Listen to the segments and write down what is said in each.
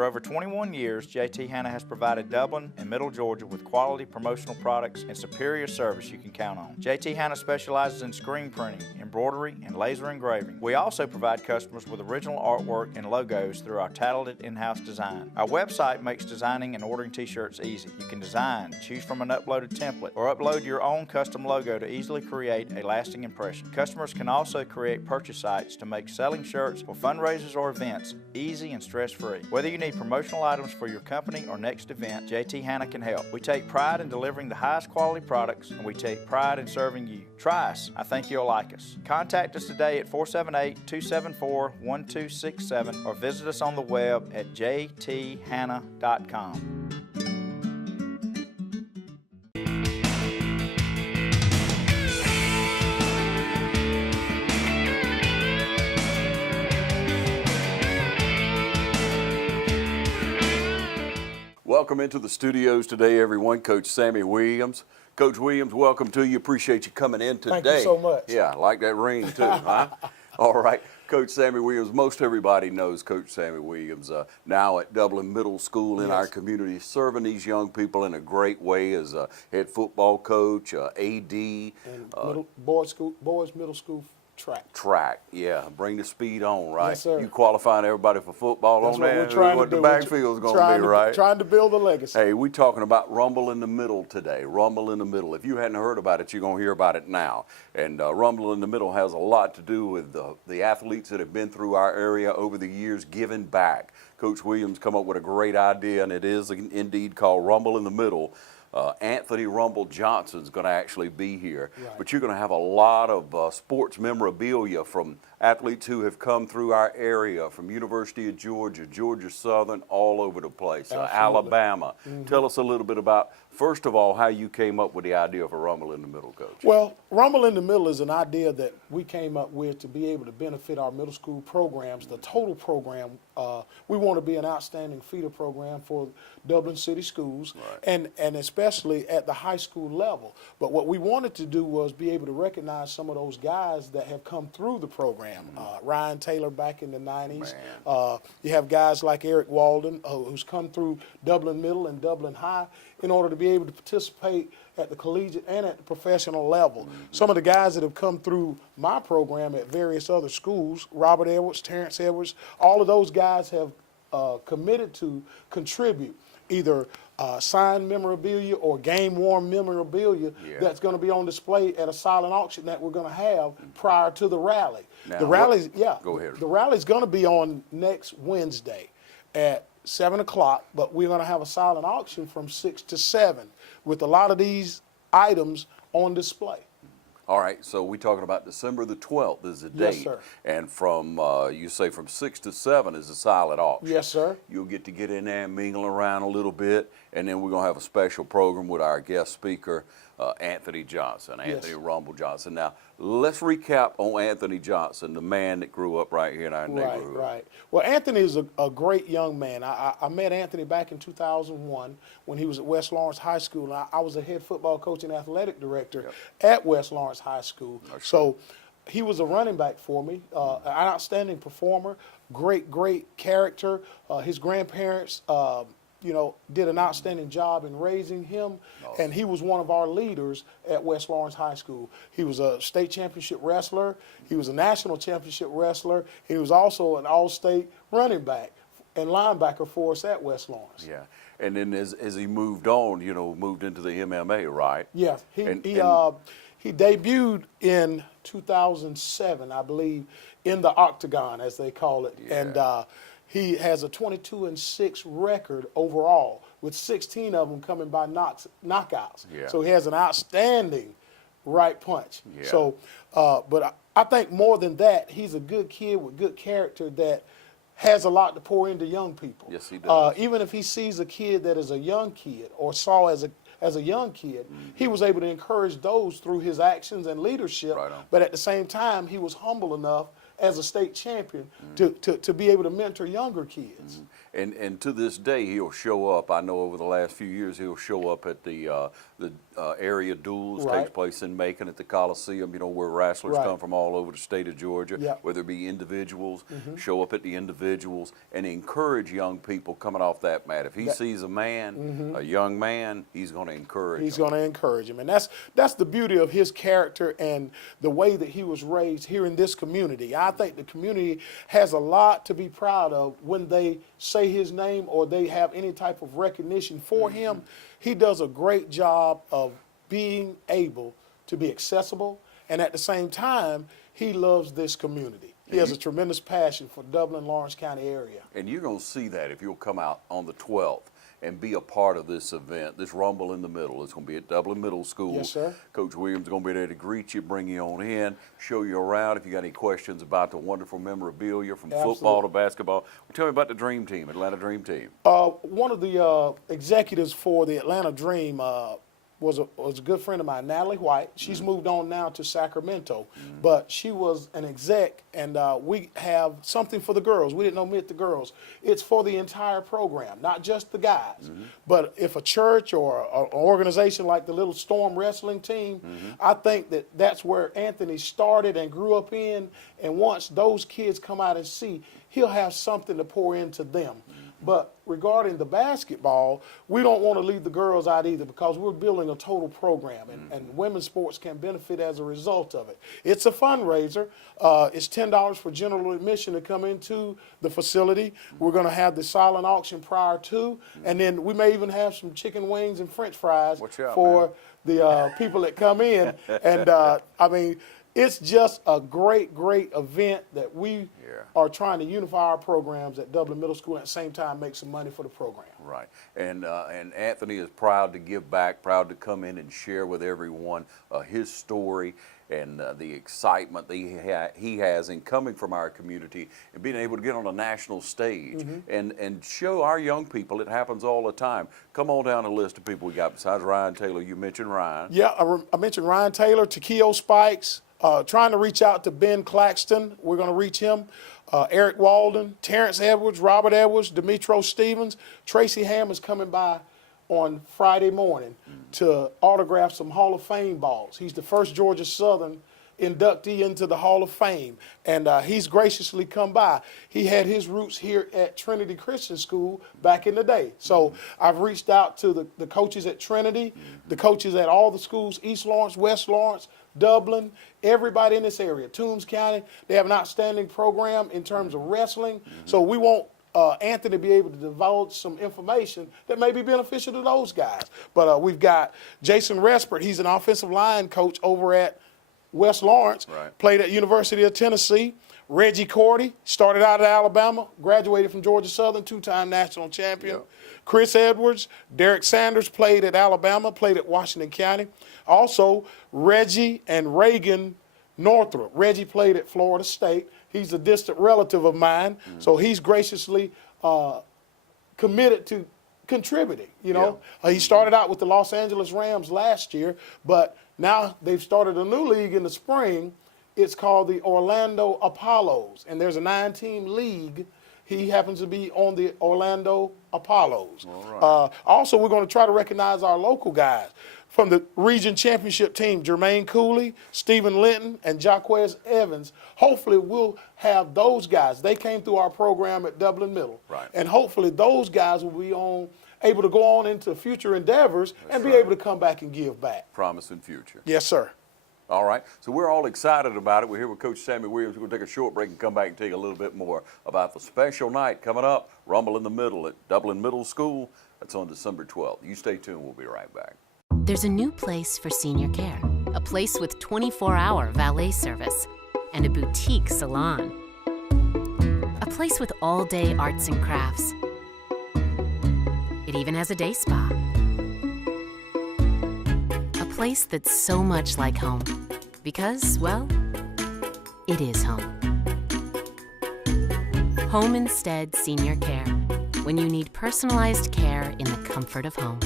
For over 21 years, JT Hanna has provided Dublin and Middle Georgia with quality promotional products and superior service you can count on. JT Hanna specializes in screen printing, embroidery, and laser engraving. We also provide customers with original artwork and logos through our talented in-house design. Our website makes designing and ordering t-shirts easy. You can design, choose from an uploaded template, or upload your own custom logo to easily create a lasting impression. Customers can also create purchase sites to make selling shirts for fundraisers or events easy and stress-free. Whether you need promotional items for your company or next event, JT Hanna can help. We take pride in delivering the highest quality products, and we take pride in serving you. Try us. I think you'll like us. Contact us today at 478-274-1267 or visit us on the web at jthanna.com. Welcome into the studios today, everyone. Coach Sammy Williams. Coach Williams, welcome to you. Appreciate you coming in today. Thank you so much. Yeah, I like that ring too, huh? All right. Coach Sammy Williams, most everybody knows Coach Sammy Williams now at Dublin Middle School in our community, serving these young people in a great way as a head football coach, AD. And boys middle school track. Yeah. Bring the speed on, right? Yes, sir. You qualifying everybody for football That's on what there? we're trying what to the do. backfield's going to be, right? Trying to build a legacy. Hey, we're talking about Rumble in the Middle today. Rumble in the Middle. If you hadn't heard about it, you're going to hear about it now. And Rumble in the Middle has a lot to do with the athletes that have been through our area over the years giving back. Coach Williams come up with a great idea, and it is indeed called Rumble in the Middle. Anthony Rumble Johnson's going to actually be here. Right. But you're going to have a lot of sports memorabilia from athletes who have come through our area, from University of Georgia, Georgia Southern, all over the place, Alabama. Tell us a little bit about, first of all, how you came up with the idea for Rumble in the Middle, Coach. Well, Rumble in the Middle is an idea that we came up with to be able to benefit our middle school programs, the total program. We want to be an outstanding feeder program for Dublin City schools, and especially at the high school level. But what we wanted to do was be able to recognize some of those guys that have come through the program. Ryan Taylor back in the 90s. You have guys like Eric Walden, who's come through Dublin Middle and Dublin High in order to be able to participate at the collegiate and at the professional level. Some of the guys that have come through my program at various other schools, Robert Edwards, Terrence Edwards, all of those guys have committed to contribute either signed memorabilia or game-worn memorabilia that's going to be on display at a silent auction that we're going to have prior to the rally. Now, the rally's, go ahead. The rally's going to be on next Wednesday at 7 o'clock, but we're going to have a silent auction from 6 to 7 with a lot of these items on display. All right, so we're talking about December the 12th is the date. Yes, sir. And from, you say from 6 to 7 is a silent auction. Yes, sir. You'll get to get in there and mingle around a little bit, and then we're going to have a special program with our guest speaker, Anthony Johnson, Anthony Rumble Johnson. Now, let's recap on Anthony Johnson, the man that grew up right here in our neighborhood. Right. Well, Anthony is a great young man. I met Anthony back in 2001 when he was at West Lawrence High School. I was a head football coach and athletic director at West Lawrence High School. So he was a running back for me, an outstanding performer, great character. His grandparents did an outstanding job in raising him, and he was one of our leaders at West Lawrence High School. He was a state championship wrestler. He was a national championship wrestler. He was also an all-state running back and linebacker for us at West Lawrence. Yeah, and then as he moved on, moved into the MMA, right? Yeah, he debuted in 2007, I believe, in the Octagon, as they call it, and he has a 22-6 record overall, with 16 of them coming by knockouts. Yeah. So he has an outstanding right punch. Yeah. So, but I think more than that, he's a good kid with good character that has a lot to pour into young people. Yes, he does. Even if he sees a kid that is a young kid or saw as a young kid, he was able to encourage those through his actions and leadership. Right on. But at the same time, he was humble enough as a state champion to be able to mentor younger kids. And to this day, he'll show up. I know over the last few years, he'll show up at the area duels, Right. takes place in Macon at the Coliseum, you know, where wrestlers Right. come from all over the state of Georgia, Yep. whether it be individuals, show up at the individuals and encourage young people coming off that mat. If he sees a man, a young man, he's going to encourage He's him. going to encourage him. And that's the beauty of his character and the way that he was raised here in this community. I think the community has a lot to be proud of when they say his name or they have any type of recognition for him. He does a great job of being able to be accessible, and at the same time, he loves this community. He has a tremendous passion for Dublin, Lawrence County area. And you're going to see that if you'll come out on the 12th and be a part of this event, this Rumble in the Middle. It's going to be at Dublin Middle School. Yes, sir. Coach Williams is going to be there to greet you, bring you on in, show you around. If you got any questions about the wonderful memorabilia from football to basketball, tell me about the Dream Team, Atlanta Dream Team. One of the executives for the Atlanta Dream was a good friend of mine, Natalie White. She's moved on now to Sacramento, but she was an exec, and we have something for the girls. We didn't omit the girls. It's for the entire program, not just the guys. But if a church or an organization like the Little Storm Wrestling Team, I think that that's where Anthony started and grew up in, and once those kids come out and see, he'll have something to pour into them. But regarding the basketball, we don't want to leave the girls out either because we're building a total program, and women's sports can benefit as a result of it. It's a fundraiser. It's $10 for general admission to come into the facility. We're going to have the silent auction prior to, and then we may even have some chicken wings and French fries for the people that come in. And, I mean, it's just a great, great event that we are trying to unify our programs at Dublin Middle School and at the same time make some money for the program. Right. And Anthony is proud to give back, proud to come in and share with everyone his story and the excitement that he has in coming from our community and being able to get on a national stage and show our young people it happens all the time. Come on down the list of people we got besides Ryan Taylor. You mentioned Ryan. Yeah, I mentioned Ryan Taylor, Takeo Spikes, trying to reach out to Ben Claxton. We're going to reach him. Eric Walden, Terrence Edwards, Robert Edwards, Demetro Stevens. Tracy Ham is coming by on Friday morning to autograph some Hall of Fame balls. He's the first Georgia Southern inductee into the Hall of Fame, and he's graciously come by. He had his roots here at Trinity Christian School back in the day. So I've reached out to the coaches at Trinity, the coaches at all the schools, East Lawrence, West Lawrence, Dublin, everybody in this area, Toombs County. They have an outstanding program in terms of wrestling. So we want Anthony to be able to divulge some information that may be beneficial to those guys. But we've got Jason Respert. He's an offensive line coach over at West Lawrence, played at University of Tennessee. Reggie Cordy started out at Alabama, graduated from Georgia Southern, two-time national champion. Chris Edwards, Derek Sanders played at Alabama, played at Washington County. Also, Reggie and Reagan Northrop. Reggie played at Florida State. He's a distant relative of mine, so he's graciously committed to contributing, you know. He started out with the Los Angeles Rams last year, but now they've started a new league in the spring. It's called the Orlando Apollos, and there's a 9-team league. He happens to be on the Orlando Apollos. Also, we're going to try to recognize our local guys. From the region championship team, Jermaine Cooley, Stephen Linton, and Jaquez Evans. Hopefully we'll have those guys. They came through our program at Dublin Middle. And hopefully those guys will be able to go on into future endeavors and be able to come back and give back. Promising future. Yes, sir. All right, so we're all excited about it. We're here with Coach Sammy Williams. We're going to take a short break and come back and tell you a little bit more about the special night coming up, Rumble in the Middle at Dublin Middle School. That's on December 12th. You stay tuned. We'll be right back. There's a new place for senior care, a place with 24-hour valet service and a boutique salon, a place with all-day arts and crafts. It even has a day spa. A place that's so much like home because, well, it is home. Home Instead Senior Care, when you need personalized care in the comfort of home.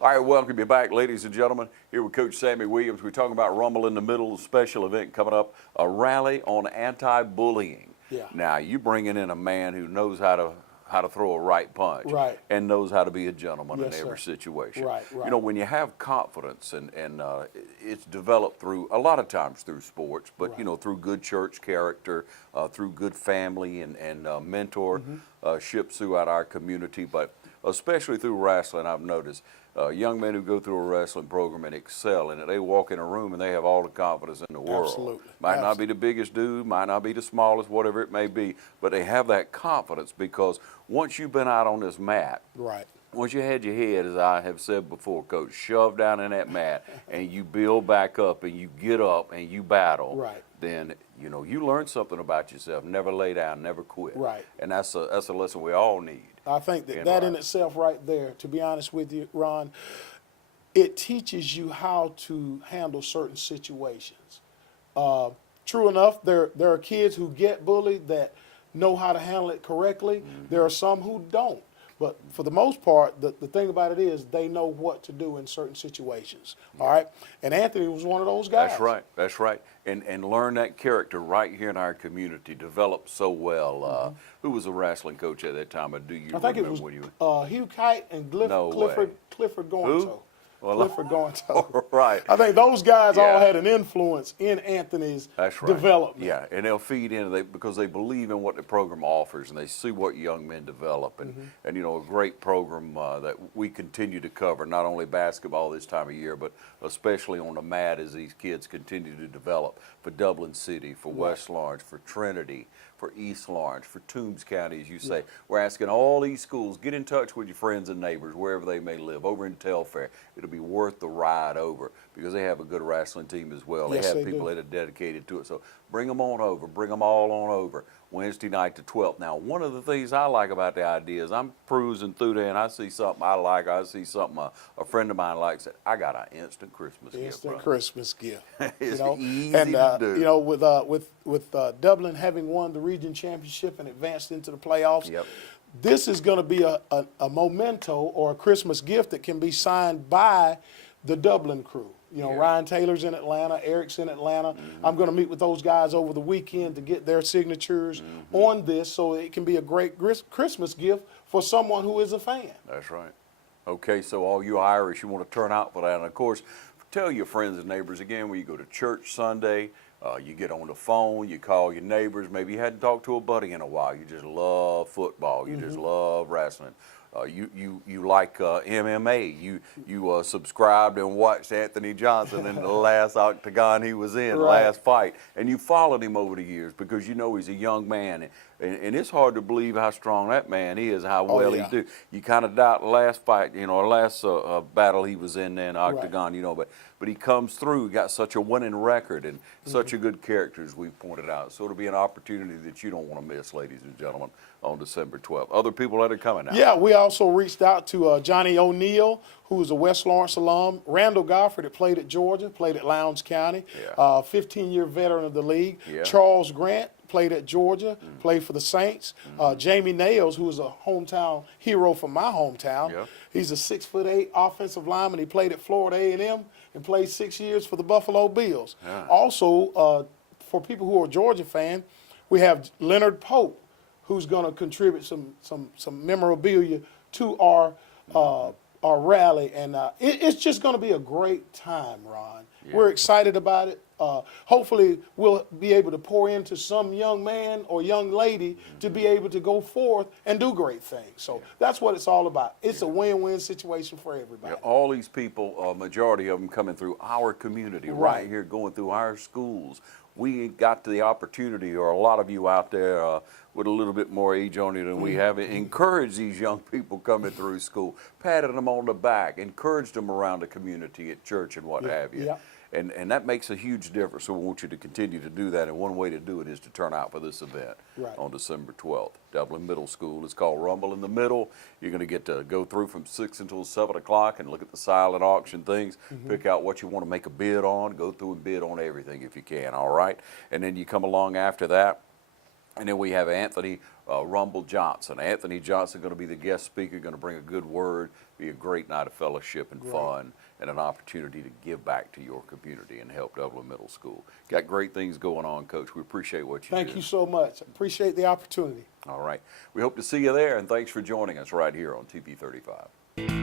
All right, welcome you back, ladies and gentlemen. Here with Coach Sammy Williams. We're talking about Rumble in the Middle, a special event coming up, a rally on anti-bullying. Yeah. Now you bringing in a man who knows how to throw a right punch, Right. and knows how to be a gentleman Yes, in every sir. situation. Right, right. You know, when you have confidence, and it's developed through a lot of times through sports, but Right. you know, through good church character, through good family and mentorships throughout our community, but especially through wrestling, I've noticed. Young men who go through a wrestling program and excel in it, they walk in a room and they have all the confidence in the world. Absolutely. Might not be the biggest dude, might not be the smallest, whatever it may be, but they have that confidence because once you've been out on this mat, Right. once you had your head, as I have said before, Coach, shoved down in that mat and you build back up and you get up and you battle, Right. then you know you learn something about yourself. Never lay down, never quit. Right. And that's a lesson we all need. I think that in that in life. itself right there, to be honest with you, Ron, it teaches you how to handle certain situations. True enough, there are kids who get bullied that know how to handle it correctly. Mm-hmm. There are some who don't. But for the most part, the thing about it is they know what to do in certain situations. All right? And Anthony was one of those guys. That's right. That's right. And learn that character right here in our community, developed so well. Who was a wrestling coach at that time? Or do you I think it remember was when you Hugh Kite and No way. Clifford Gointo. Who? Well, Clifford Gointo. right. I think those guys all Yeah. had an influence in Anthony's That's right. development. Yeah, and they'll feed in because they believe in what the program offers, and they see what young men develop, and you know, a great program that we continue to cover, not only basketball this time of year, but especially on the mat as these kids continue to develop for Dublin City, for West Lawrence, for Trinity, for East Lawrence, for Toombs County, as you say. We're asking all these schools, get in touch with your friends and neighbors, wherever they may live, over in Telfair. It'll be worth the ride over because they have a good wrestling team as well. Yes, they have they people do. that are dedicated to it. So bring them on over, bring them all on over. Wednesday night the 12th. Now, one of the things I like about the idea is I'm cruising through there and I see something I like, I see something a friend of mine likes, that I got an instant Christmas gift. Instant brother. Christmas gift. It's you know? easy and, to do. You know, with Dublin having won the region championship and advanced into the playoffs, Yep. this is going to be a memento or a Christmas gift that can be signed by the Dublin crew. You know, Yeah. Ryan Taylor's in Atlanta, Eric's in Atlanta. I'm going to meet with those guys over the weekend to get their signatures on this so it can be a great Christmas gift for someone who is a fan. That's right. Okay, so all you Irish, you want to turn out for that. And of course, tell your friends and neighbors again when you go to church Sunday, you get on the phone, you call your neighbors. Maybe you hadn't talked to a buddy in a while. You just love football. You just love wrestling. You like MMA. You subscribed and watched Anthony Johnson in the last octagon he was in, the Right. last fight. And you followed him over the years because you know he's a young man. And it's hard to believe how strong that man is, how well yeah. he do. You kind of doubt the last fight, you know, or last battle he was in the octagon, you know, but he comes through. He got such a winning record and such a good character, as we've pointed out. So it'll be an opportunity that you don't want to miss, ladies and gentlemen, on December 12th. Other people that are coming out. Yeah, we also reached out to Johnny O'Neill, who is a West Lawrence alum. Randall Gofford, that played at Georgia, played at Lowndes County, Yeah. 15-year veteran of the league. Yeah. Charles Grant played at Georgia, played for the Saints. Jamie Nails, who is a hometown hero from my hometown. Yeah. He's a 6'8" offensive lineman. He played at Florida A&M and played 6 years for the Buffalo Bills. Yeah. Also, for people who are Georgia fan, we have Leonard Pope, who's going to contribute some memorabilia to our rally, and it's just going to be a great time, Ron. Yeah. We're excited about it. Hopefully, we'll be able to pour into some young man or young lady to be able to go forth and do great things. So that's what it's all about. It's a win-win situation for everybody. Yeah, all these people, majority of them coming through our community, right here, going through our schools. We got the opportunity, or a lot of you out there with a little bit more age on you than we have, encourage these young people coming through school, patting them on the back, encourage them around the community at church and what have you. Yeah. And that makes a huge difference, so we want you to continue to do that, and one way to do it is to turn out for this event on December 12th. Dublin Middle School. It's called Rumble in the Middle. You're going to get to go through from 6 until 7 o'clock and look at the silent auction things, pick out what you want to make a bid on, go through and bid on everything if you can, all right? And then you come along after that, and then we have Anthony Rumble Johnson. Anthony Johnson going to be the guest speaker, going to bring a good word, be a great night of fellowship and fun, and an opportunity to give back to your community and help Dublin Middle School. Got great things going on, Coach. We appreciate what you do. Thank you so much. Appreciate the opportunity. All right. We hope to see you there, and thanks for joining us right here on TV 35.